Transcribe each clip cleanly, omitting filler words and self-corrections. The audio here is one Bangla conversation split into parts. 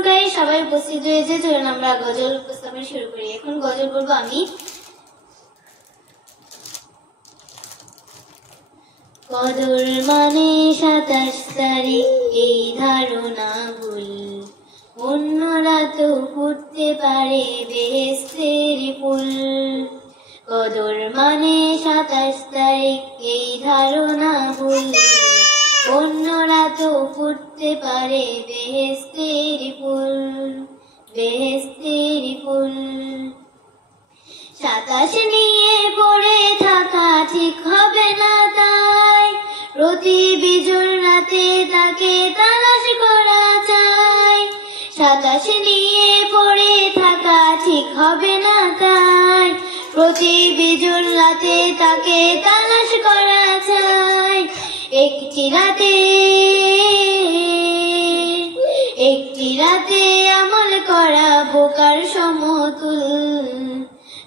সবাই উপস্থিত হয়েছে, চলুন আমরা গজল উপস্থাপন শুরু করি। এখন গজল বলবো আমি। কদর মানে 27 তারিখ এই ধারণা ভুল, অন্যরা তো ফুটতে পারে বেহেশতের ফুল। কদর মানে 27 তারিখ এই ধারণা ভুল, অন্যরা তো ফুটতে পারে বেহেশতের ফুল, বেহেশতের ফুল। 27 নিয়ে পড়ে থাকা ঠিক হবে না, তাই প্রতি বিজোড় রাতে তাকে তালাশ করা চাই। 27 নিয়ে পড়ে থাকা ঠিক হবে না, তাই প্রতি বিজোড় রাতে তাকে তালাশ করা চাই। একটি রাতে আমল করা বোকার সমতুল।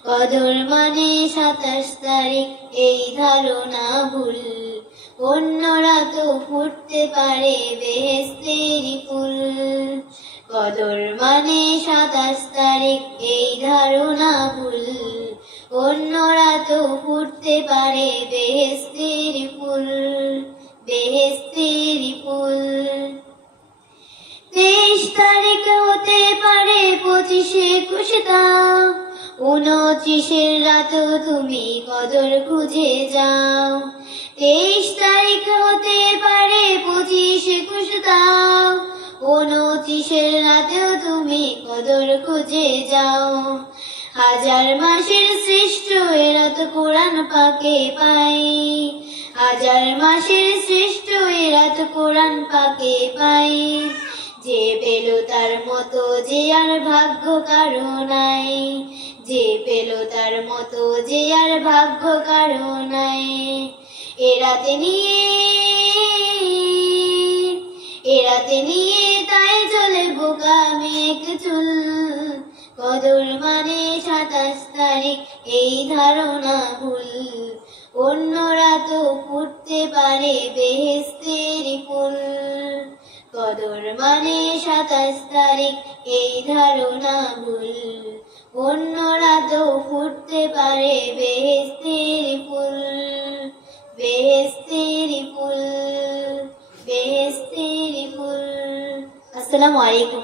কদর মানে 27 তারিখ এই ধারণা ভুল, অন্যরা তো ফুটতে পারে বেহেশতের ফুল। কদর মানে 27 তারিখ এই ধারণা ভুল, অন্যরা তো ফুটতে পারে বেহেশতের ফুল, বেহেশতের ফুল। 23 তারিখ হতে পারে 25-21 তাও, 29-এর রাতও তুমি কদর খুঁজে যাও। 23 তারিখ হতে পারে 25-21 তাও, 29-এর রাতেও তুমি কদর খুঁজে যাও। হাজার মাসের সৃষ্ট এরা তো কোরআন পাকে পাই, হাজার মাসের সৃষ্ট এরা তো কোরআন পাকে পাই। যে পেল তার মতো যে আর ভাগ্য কারো নাই, যে পেল তার মতো যে আর ভাগ্য কারো নাই। এরাতে নিয়ে তাই চলে বোকা মেঘ চুল। কদর মানে 27 তারিখ এই ধারণা ভুল, অন্যরা তো ফুটতে পারে বেহেশতের ফুল। কদর মানে 27 তারিখ এই ধারণা ভুল, অন্যরা তো ফুটতে পারে বেহেশতের ফুল, বেহেশতের ফুল, বেহেশতের ফুল। আসসালামু আলাইকুম।